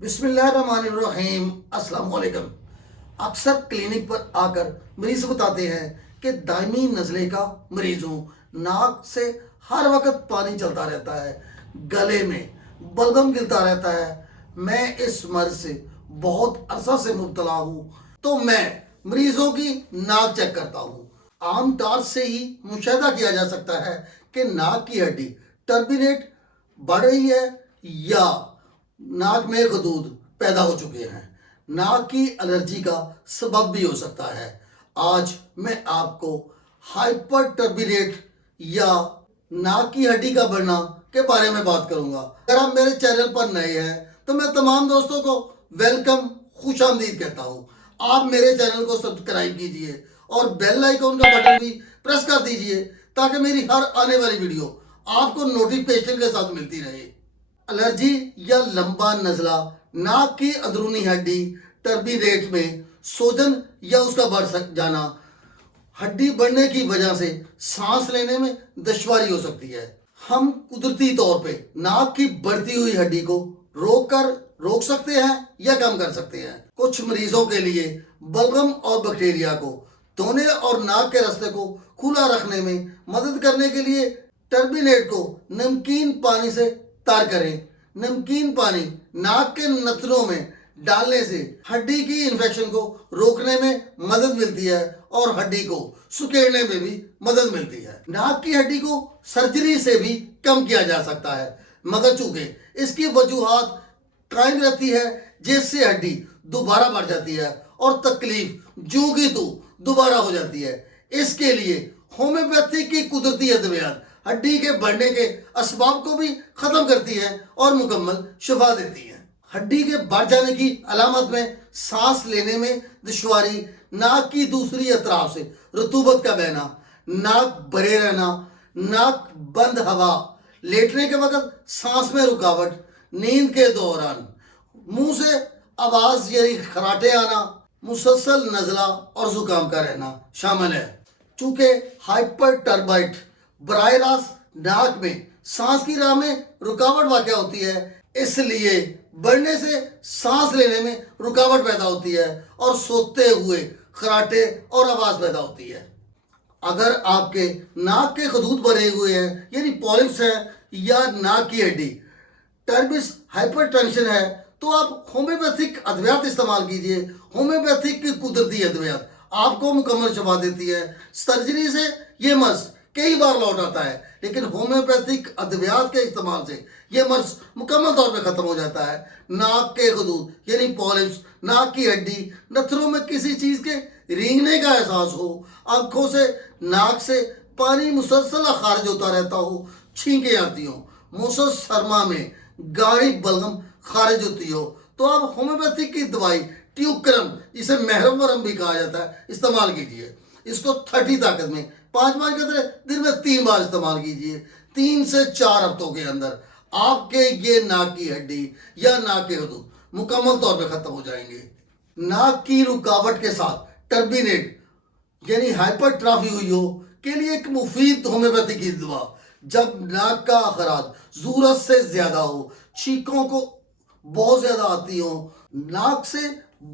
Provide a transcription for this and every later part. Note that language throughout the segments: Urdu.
بسم اللہ الرحمن الرحیم۔ السلام علیکم۔ اکثر کلینک پر آ کر مریض بتاتے ہیں کہ دائمی نزلے کا مریض ہوں، ناک سے ہر وقت پانی چلتا رہتا ہے، گلے میں بلغم گرتا رہتا ہے۔ میں اس مرض سے بہت عرصہ سے مبتلا ہوں، تو میں مریضوں کی ناک چیک کرتا ہوں۔ عام طور سے ہی مشاہدہ کیا جا سکتا ہے کہ ناک کی ہڈی ٹربینیٹ بڑھ رہی ہے یا ناک میں خدود پیدا ہو چکے ہیں۔ ناک کی الرجی کا سبب بھی ہو سکتا ہے۔ آج میں آپ کو ہائپر ٹربینیٹ یا ناک کی ہڈی کا بڑھنا کے بارے میں بات کروں گا۔ اگر آپ میرے چینل پر نئے ہیں تو میں تمام دوستوں کو ویلکم، خوش آمدید کہتا ہوں۔ آپ میرے چینل کو سبسکرائب کیجئے اور بیل آئیکن کا بٹن بھی پریس کر دیجئے تاکہ میری ہر آنے والی ویڈیو آپ کو نوٹیفیکیشن کے ساتھ ملتی رہے۔ الرجی یا لمبا نزلہ ناک کی اندرونی ہڈی ٹربینیٹ میں سوجن یا اس کا بڑھ جانا، ہڈی بڑھنے کی وجہ سے سانس لینے میں دشواری ہو سکتی ہے۔ ہم قدرتی طور پہ ناک کی بڑھتی ہوئی ہڈی کو روک سکتے ہیں یا کم کر سکتے ہیں۔ کچھ مریضوں کے لیے بلغم اور بیکٹیریا کو دھونے اور ناک کے راستے کو کھلا رکھنے میں مدد کرنے کے لیے ٹربینیٹ کو نمکین پانی سے تر کریں۔ نمکین پانی ناک کے نتنوں میں ڈالنے سے ہڈی کی انفیکشن کو روکنے میں مدد ملتی ہے اور ہڈی کو سکیڑنے میں بھی مدد ملتی ہے۔ ناک کی ہڈی کو سرجری سے بھی کم کیا جا سکتا ہے، مگر چونکہ اس کی وجوہات قائم رہتی ہے جس سے ہڈی دوبارہ بڑھ جاتی ہے اور تکلیف جو کی تو دوبارہ ہو جاتی ہے۔ اس کے لیے ہومیوپیتھی کی قدرتی ادویات ہڈی کے بڑھنے کے اسباب کو بھی ختم کرتی ہیں اور مکمل شفا دیتی ہیں۔ ہڈی کے بڑھ جانے کی علامت میں سانس لینے میں دشواری، ناک کی دوسری اطراف سے رطوبت کا بہنا، ناک بھرے رہنا، ناک بند ہوا، لیٹنے کے وقت سانس میں رکاوٹ، نیند کے دوران منہ سے آواز یعنی خراٹے آنا، مسلسل نزلہ اور زکام کا رہنا شامل ہے۔ چونکہ ہائپر ٹربائٹ براہ راست ناک میں سانس کی راہ میں رکاوٹ واقع ہوتی ہے، اس لیے بڑھنے سے سانس لینے میں رکاوٹ پیدا ہوتی ہے اور سوتے ہوئے خراٹے اور آواز پیدا ہوتی ہے۔ اگر آپ کے ناک کے خدود بھرے ہوئے ہیں یعنی پولپس ہے یا ناک کی ہڈی ٹربس ہائپر ٹینشن ہے تو آپ ہومیوپیتھک ادویات استعمال کیجئے۔ ہومیوپیتھک کی قدرتی ادویات آپ کو مکمل شفا دیتی ہے۔ سرجری سے یہ مرض کئی بار لوٹ آتا ہے، لیکن ہومیوپیتھک ادویات کے استعمال سے یہ مرض مکمل طور پہ ختم ہو جاتا ہے۔ ناک کے خدود یعنی پولپس، ناک کی ہڈی، نتھروں میں کسی چیز کے رینگنے کا احساس ہو، آنکھوں سے ناک سے پانی مسلسل خارج ہوتا رہتا ہو، چھینکیں آتی ہوں، موسم سرما میں گاڑی بلغم خارج ہوتی ہو، تو آپ ہومیوپیتھک کی دوائی ٹیوکرم، اسے محرم ورم بھی کہا جاتا ہے، استعمال کیجئے۔ اس کو 30 طاقت میں 5 قطرے دن میں 3 بار استعمال کیجئے۔ 3 سے 4 ہفتوں کے اندر آپ کے یہ ناک کی ہڈی یا ناک کے خدود مکمل طور پہ ختم ہو جائیں گے۔ ناک کی رکاوٹ کے ساتھ ٹربینیٹ یعنی ہائپر ٹرافی ہوئی ہو کے لیے ایک مفید ہومیوپیتھی کی دوا، جب ناک کا اخراج ضرورت سے زیادہ ہو، چھینکوں کو بہت زیادہ آتی ہو، ناک سے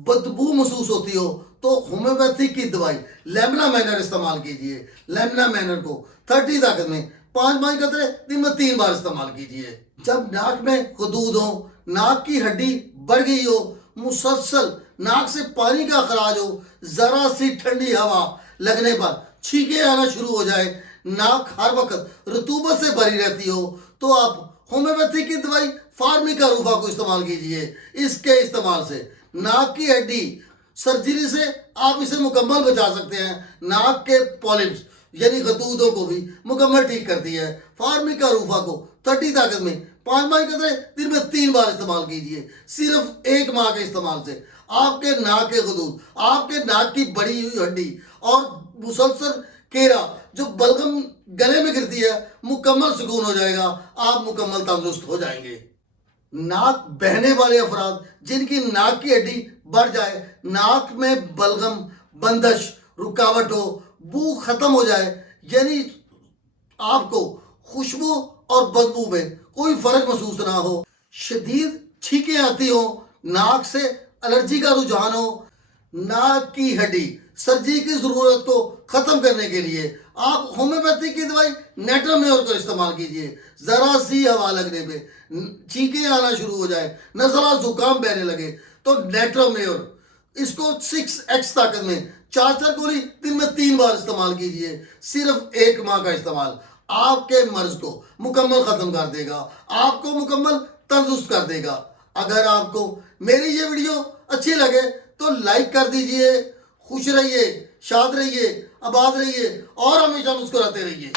بدبو محسوس ہوتی ہو، تو ہومیوپیتھی کی دوائی لیمنا مینر استعمال کیجئے۔ لیمنا مینر کو 30 طاقت میں 5 قطرے دن میں 3 بار استعمال کیجئے۔ جب ناک میں خدود ہو، ناک کی ہڈی بڑھ گئی ہو، مسلسل ناک سے پانی کا اخراج ہو، ذرا سی ٹھنڈی ہوا لگنے پر چھینکیں آنا شروع ہو جائے، ناک ہر وقت رطوبت سے بھری رہتی ہو، تو آپ ہومیوپیتھی کی دوائی فارمیکا روفا کو استعمال کیجئے۔ اس کے استعمال سے ناک کی ہڈی سرجری سے آپ اسے مکمل بچا سکتے ہیں۔ ناک کے پولپس یعنی خطوطوں کو بھی مکمل ٹھیک کرتی ہے۔ فارمیکا روفا کو 30 طاقت میں 5 قطرے دن میں 3 بار استعمال کیجئے۔ صرف 1 ماہ کے استعمال سے آپ کے ناک کے خدود، آپ کے ناک کی بڑی ہوئی ہڈی اور مسلسل کیرا جو بلغم گلے میں گرتی ہے مکمل سکون ہو جائے گا، آپ مکمل تندرست ہو جائیں گے۔ ناک بہنے والے افراد جن کی ناک کی ہڈی بڑھ جائے، ناک میں بلغم، بندش، رکاوٹ ہو، بو ختم ہو جائے، یعنی آپ کو خوشبو اور بدبو میں کوئی فرق محسوس نہ ہو، شدید چھینکیں آتی ہوں، ناک سے الرجی کا رجحان ہو، ناک کی ہڈی سرجری کی ضرورت کو ختم کرنے کے لیے آپ ہومیوپیتھی کی دوائی نیٹرمیور کو استعمال کیجئے. ذرا سی ہوا لگنے پہ چھینکیں آنا شروع ہو جائے، نزلہ زکام بہنے لگے تو نیٹرمیور اس کو 6x طاقت میں 4 گولی دن میں 3 بار استعمال کیجئے. صرف 1 ماہ کا استعمال آپ کے مرض کو مکمل ختم کر دے گا، آپ کو مکمل تندرست کر دے گا. اگر آپ کو میری یہ ویڈیو اچھی لگے تو لائک کر دیجئے. خوش رہیے، شاد رہیے، آباد رہیے اور ہمیشہ مسکراتے رہیے.